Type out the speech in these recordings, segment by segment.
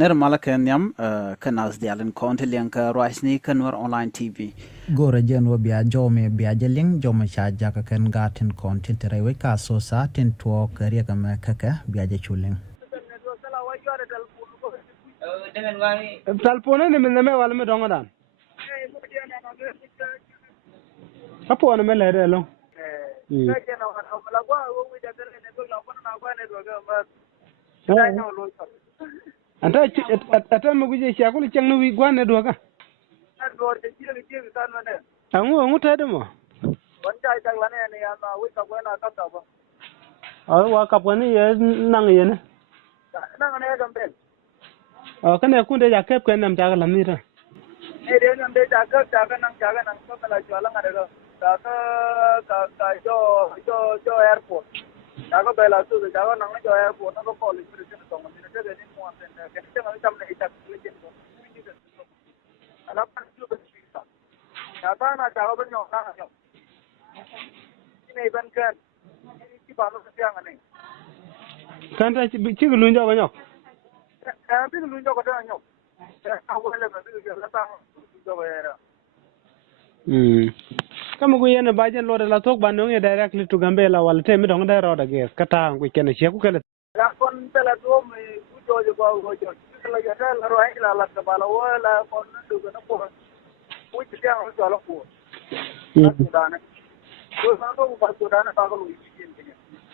نرمala kenyam kanas dialen konti lianka roisni kanwar online TV. Gora jenwa bia jome bia jeling jome shaja ka kan gaten konti terewe ka Assosa tin tuo karia kama kaka bia jechuling. Talpone ni minne me wala me donga dan. Apo na me lere lo. Ata mo guje shi akuli chang no wi gwane do ka. Angu tade mo. Wa kapwani ye nang ye ne. Kana kunde ja kep kan nam jaga lamira. Jo airport. Jaga bela tu jaga nang jo airport nang ko police station to mo ni de ni mo ante ne ke nang tam ne ita legend ko. Ala pan ju ba shi ta. Jaga na jaga ban yo na yo. Ni ban kan. Ni ki ba no sa ngane. Kan ta ci lu njo ga nyok. Bi lu njo ko ta nyok. Awu le ba bi la ta jo ba era. Kama ku yene bajen lo de la tok ban ngi directly to Gambella wala te mi dong da roda ge kata ngu kene che ku kele la kon tela do mi ku jojo ko jo la ya la ro ai la ka bala wala kon du ko ko ku ti ya ko la ko la dana ko sa ko ba ko dana ba ko lu ji ni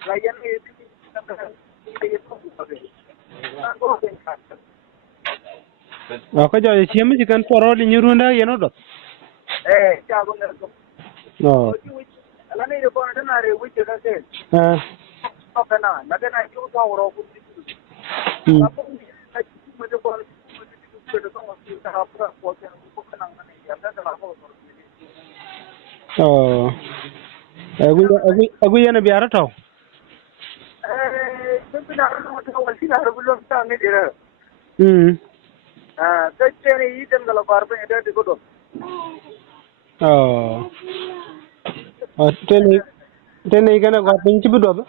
la yan ni ti ko ko be ko be ko jo che mi kan poro li nyurunda yeno do cha ko ne ko no ala ni ko na re wi ke ka ke okay na na yu ko ro ku ti la ko ni ai mo de ko ko de ko ti ta ha pra ko ke ko na na ni ya da la ko agu yene bi arato ko na ro ko wal si na ro lo ta ni de ka che ni yi dem da la bar pe de ko do tene gana ko pinchi bu do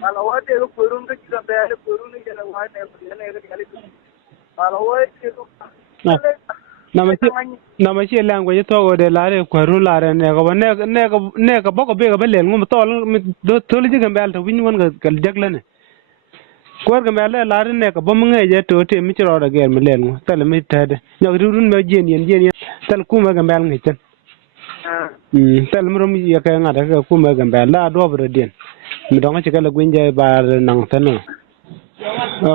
Kalau ada itu kurung tu kita bayar kurung ni jangan wahai ni kali tu. Kalau ada itu nama shi lango ye to de lare ko ru lare ne ko ne ko boko be ko belen ngum to do to li Gambella to win won ga jagle ne ko Gambella lare ne ko bom nge je to te mi ro da ger mi len ngum tal mi tade nyok run me jen tal kuma Gambella ngi ten tal mi rom ye ka ngada ka kuma Gambella do bro den mi donga ci kala gunje bar nang tano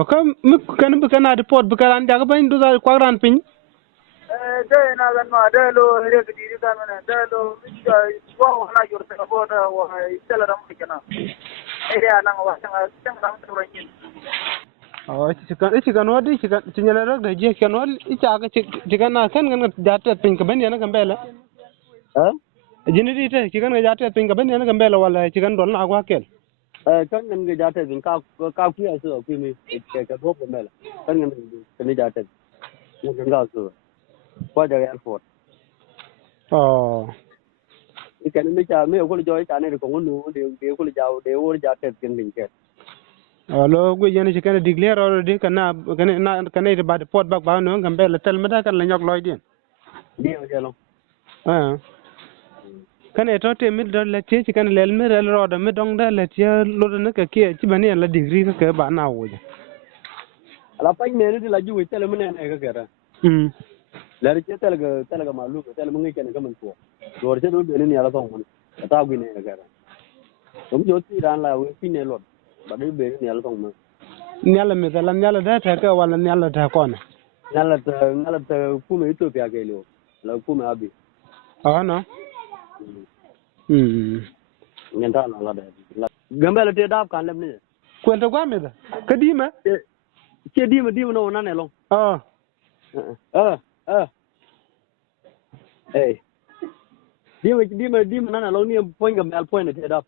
ko mi kan bu kana report bu kan jaga ban du da ko ran pin ده أنا لما ده لو هريك ديري كمان ده لو واه أنا جورت كبار ويستلا رام كنا إيه أنا واسع كم رام تورين cikan wadi cikan rak da je kan wal cikan na kan jata pin ka ban yana Gambella jini di te cikan ga jata pin ka ban yana Gambella wala cikan don na kel kan ngam ga jata bin ka ku ya so ku mi ka go Gambella kan ngam kan jata ngam ga so qua đời airport cái này mới cha mấy ông có cho cha này cũng có nụ đều có giàu đều có giá trị tiền mình kẹt lo gue jani cikan declare already kana kana ba pot bak ba no Gambella tel meda kan la nyok loy din đi ở đâu kana to te mid la che cikan lel mi rel ro da mi dong da la che lo da ka ke ci bani la degree ka ba na wo la pa ne ni la ju tel mun ne ka kera la ce tel ga malu tel mun ke ne ga mun ko do ce do ne ni ala song mun ta gu ne ka kera tum jo ti ran la wi fi ne lo ba de be ni ala song mun nyala mi la nyala da ta ka wala nyala ta ko na nyala ta ku me Ethiopia ke lo la ku me abi no ngenta na la da Gambella te dab kan lem ni kwenta kwa mi da kadima ke di no na ne lo Hey, di mà nó là lâu niệm point Gambella point này thế đâu